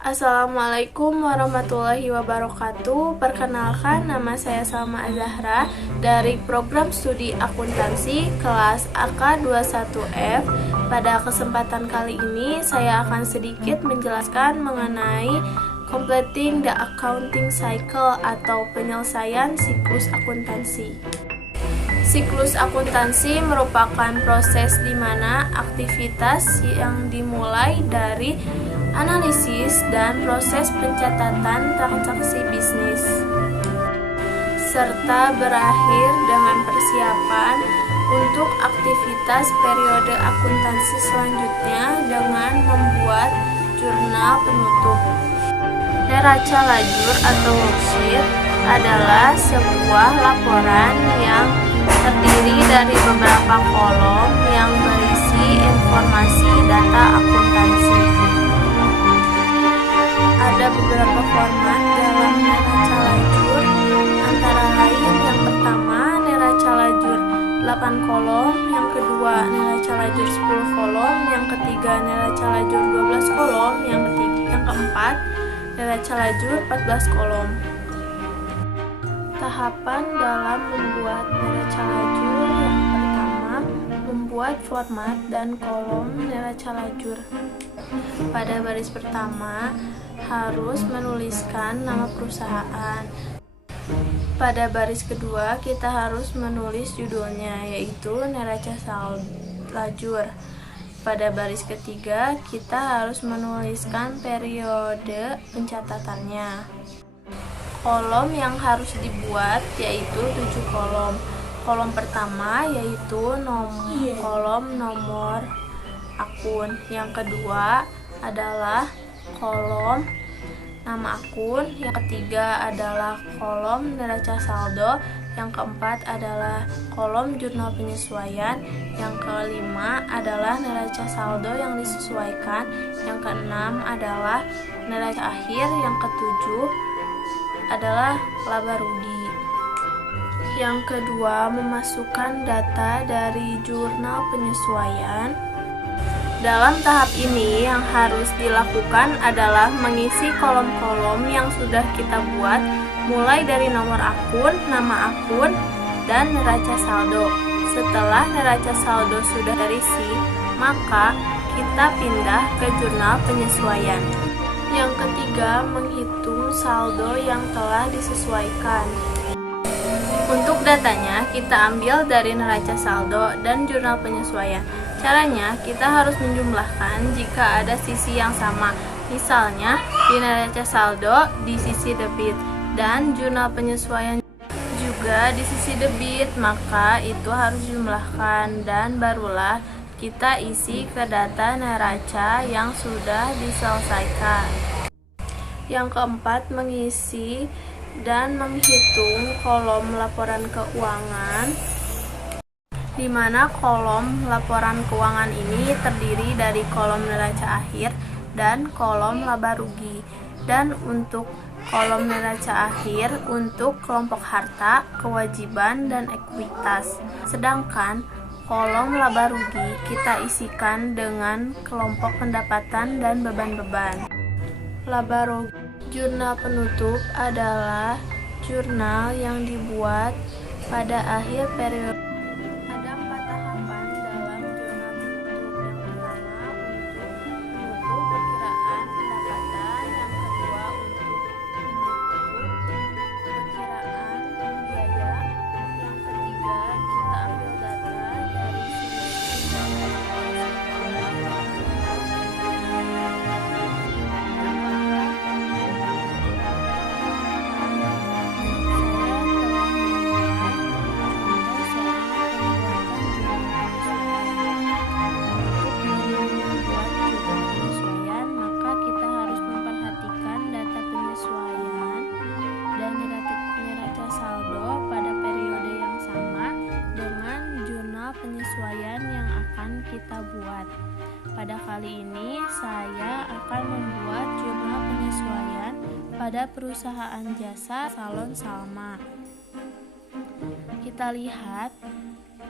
Assalamualaikum warahmatullahi wabarakatuh. Perkenalkan, nama saya Salma Azahra dari program studi akuntansi kelas AK21F. Pada kesempatan kali ini saya akan sedikit menjelaskan mengenai completing the accounting cycle atau penyelesaian siklus akuntansi. Siklus akuntansi merupakan proses di mana aktivitas yang dimulai dari analisis dan proses pencatatan transaksi bisnis, serta berakhir dengan persiapan untuk aktivitas periode akuntansi selanjutnya dengan membuat jurnal penutup. Neraca lajur atau worksheet adalah sebuah laporan yang terdiri dari beberapa kolom yang berisi informasi data akuntansi. Ada beberapa format dalam neraca lajur, antara lain yang pertama neraca lajur 8 kolom, yang kedua neraca lajur 10 kolom, yang ketiga neraca lajur 12 kolom, yang keempat neraca lajur 14 kolom. Tahapan dalam membuat neraca lajur: yang pertama, membuat format dan kolom neraca lajur. Pada baris pertama harus menuliskan nama perusahaan. Pada baris kedua kita harus menulis judulnya, yaitu neraca lajur. Pada baris ketiga kita harus menuliskan periode pencatatannya. Kolom yang harus dibuat yaitu 7 kolom. Kolom pertama yaitu kolom nomor akun. Yang kedua adalah kolom nama akun. Yang ketiga adalah kolom neraca saldo. Yang keempat adalah kolom jurnal penyesuaian. Yang kelima adalah neraca saldo yang disesuaikan. Yang keenam adalah neraca akhir. Yang ketujuh adalah laba rugi. Yang kedua, memasukkan data dari jurnal penyesuaian. Dalam tahap ini yang harus dilakukan adalah mengisi kolom-kolom yang sudah kita buat, mulai dari nomor akun, nama akun, dan neraca saldo. Setelah neraca saldo sudah terisi, maka kita pindah ke jurnal penyesuaian. Yang ketiga, menghitung saldo yang telah disesuaikan. Untuk datanya, kita ambil dari neraca saldo dan jurnal penyesuaian. Caranya, kita harus menjumlahkan jika ada sisi yang sama. Misalnya, di neraca saldo di sisi debit dan jurnal penyesuaian juga di sisi debit, maka itu harus dijumlahkan dan barulah kita isi ke data neraca yang sudah diselesaikan. Yang keempat, mengisi dan menghitung kolom laporan keuangan, di mana kolom laporan keuangan ini terdiri dari kolom neraca akhir dan kolom laba rugi. Dan untuk kolom neraca akhir untuk kelompok harta, kewajiban, dan ekuitas. Sedangkan kolom laba rugi kita isikan dengan kelompok pendapatan dan beban-beban. Laba rugi. Jurnal penutup adalah jurnal yang dibuat pada akhir periode. Ada 4 tahapan dalam jurnal penutup. Yang pertama untuk menutup perkiraan pendapatan, yang kedua untuk menutup perkiraan biaya, yang ketiga kita ambil data dari penyesuaian yang akan kita buat. Pada kali ini saya akan membuat jurnal penyesuaian pada perusahaan jasa salon Salma. Kita lihat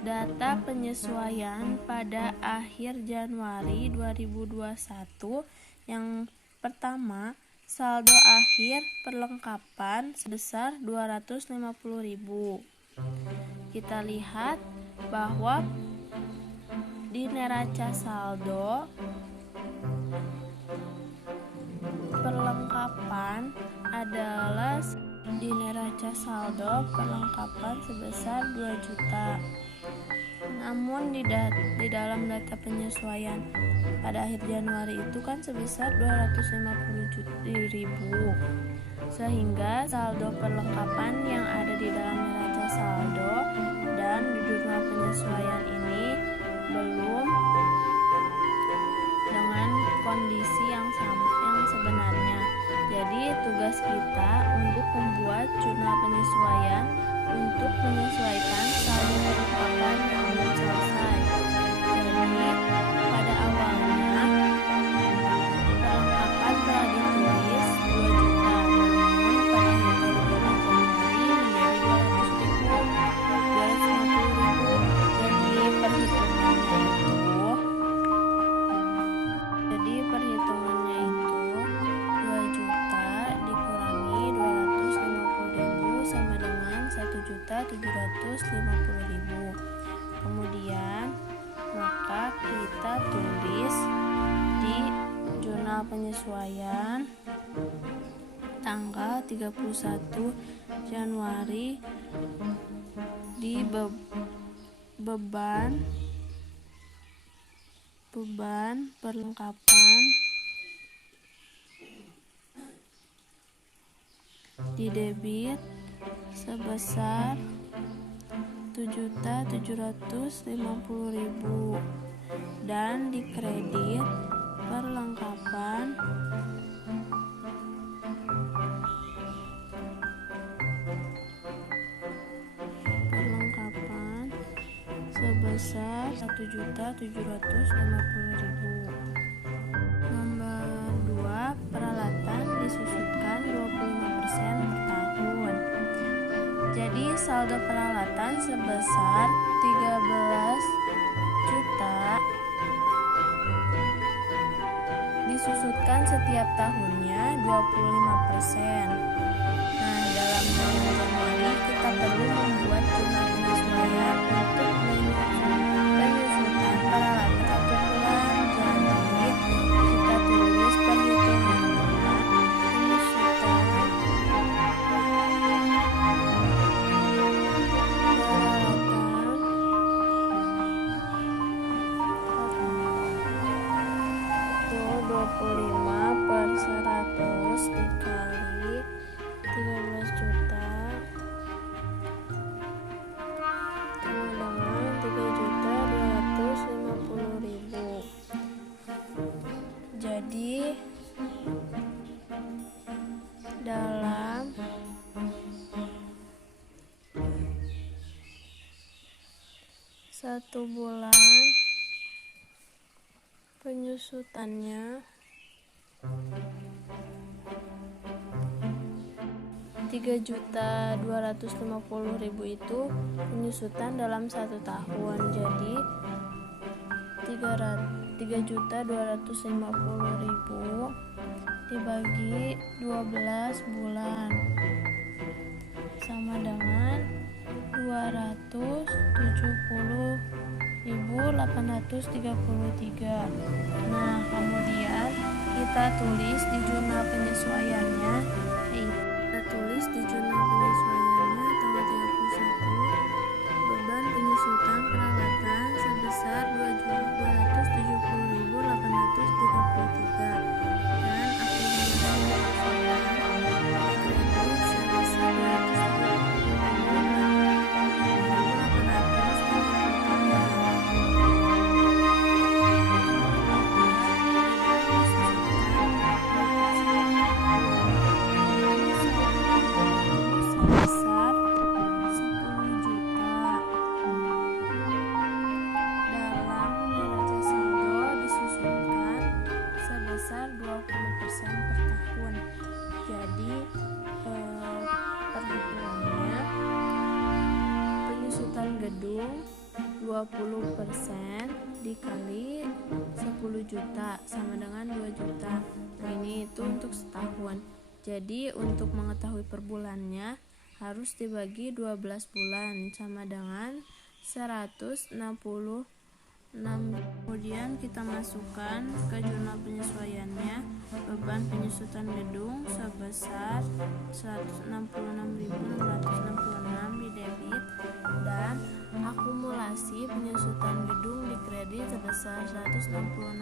data penyesuaian pada akhir Januari 2021 yang Pertama, saldo akhir perlengkapan sebesar 250.000. Kita lihat bahwa di neraca saldo perlengkapan adalah di neraca saldo perlengkapan sebesar 2 juta. Namun di dalam data penyesuaian pada akhir Januari itu kan sebesar 250.000. Sehingga saldo perlengkapan yang ada di dalam neraca saldo dan di jurnal penyesuaian ini belum dengan kondisi yang sebenarnya. Jadi tugas kita untuk membuat jurnal penyesuaian untuk menyesuaikan saldo perlengkapan yang belum selesai. Jadi pada awalnya perlengkapan telah ditulis 2 juta, namun pada akhir bulan Januari menjadi 250.000. Jadi perhitungannya itu 2 juta dikurangi 250.000 sama dengan 1.750.000. Kemudian maka kita tulis di jurnal penyesuaian tanggal 31 Januari di beban perlengkapan di debit sebesar 7.750.000 dan di kredit perlengkapan sebesar 1.750.000. Nomor 2, peralatan disusutkan 25% per tahun. Jadi saldo peralatan sebesar 13 juta disusutkan setiap tahunnya 25%. Nah, dalam bulan Januari kita perlu membuat jurnal penyesuaian untuk penyusutan peralatan 1 bulan. Jadi kita tulis perhitungannya penyusutan peralatan 25/100 dikali 13 juta sama dengan 3.250.000. Jadi dalam satu bulan penyusutannya 3.250.000 itu penyusutan dalam 1 tahun. Jadi 3.250.000 dibagi 12 bulan sama dengan 270.833. Nah, kemudian kita tulis di jurnal penyesuaiannya, tanggal 31 beban penyusutan peralatan sebesar 270.833 dan akumulasi kredit sebesar 20% per tahun. Jadi perhitungannya penyusutan gedung 20% dikali 10 juta sama dengan 2 juta. Nah, ini itu untuk setahun. Jadi untuk mengetahui per bulannya harus dibagi 12 bulan sama dengan 166. Kemudian kita masukkan ke jurnal penyesuaiannya beban penyusutan gedung sebesar 166.666 di debit dan akumulasi penyusutan gedung di kredit sebesar 166.666.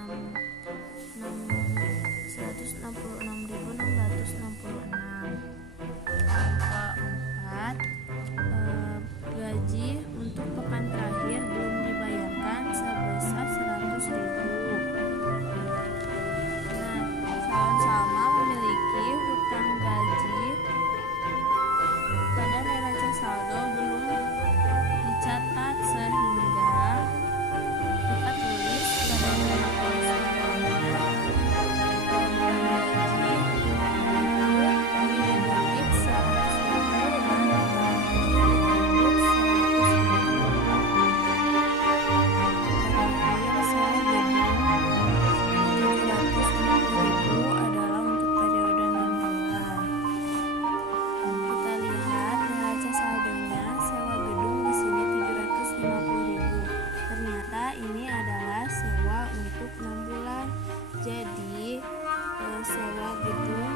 Keempat, gaji untuk pekan terakhir belum dibayarkan sebesar 100.000. Sama-sama memiliki hutang gaji pada neraca saldo belum dicatat sehingga kita tulis pada jurnal penyesuaiannya debit 100.000 dan kredit 100.000. Adalah untuk periode 6 bulan. Kita lihat neraca saldonya sewa gedung di sini 750.000. Ternyata ini adalah sewa untuk 6 bulan. Jadi sewa gedung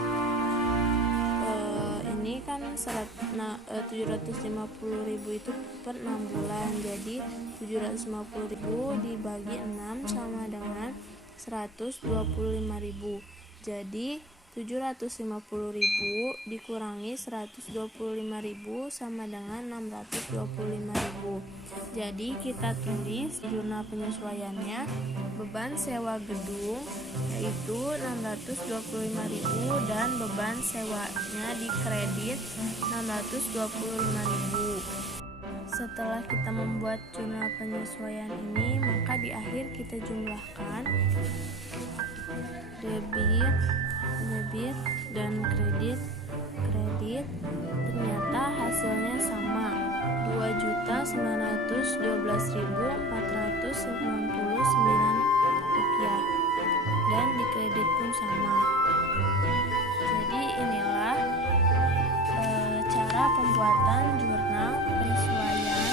ini kan 750.000 itu per 6 bulan. Jadi 750.000 dibagi 6 sama dengan 125.000. Jadi 750.000 dikurangi 125.000 sama dengan 625.000. Jadi kita tulis jurnal penyesuaiannya beban sewa gedung yaitu 625.000 dan beban sewanya di kredit 625.000. Setelah kita membuat jurnal penyesuaian ini, maka di akhir kita jumlahkan debit dan kredit. Ternyata hasilnya sama, 2.912.499 rupiah, dan di kredit pun sama. Jadi inilah cara pembuatan jurnal penyesuaian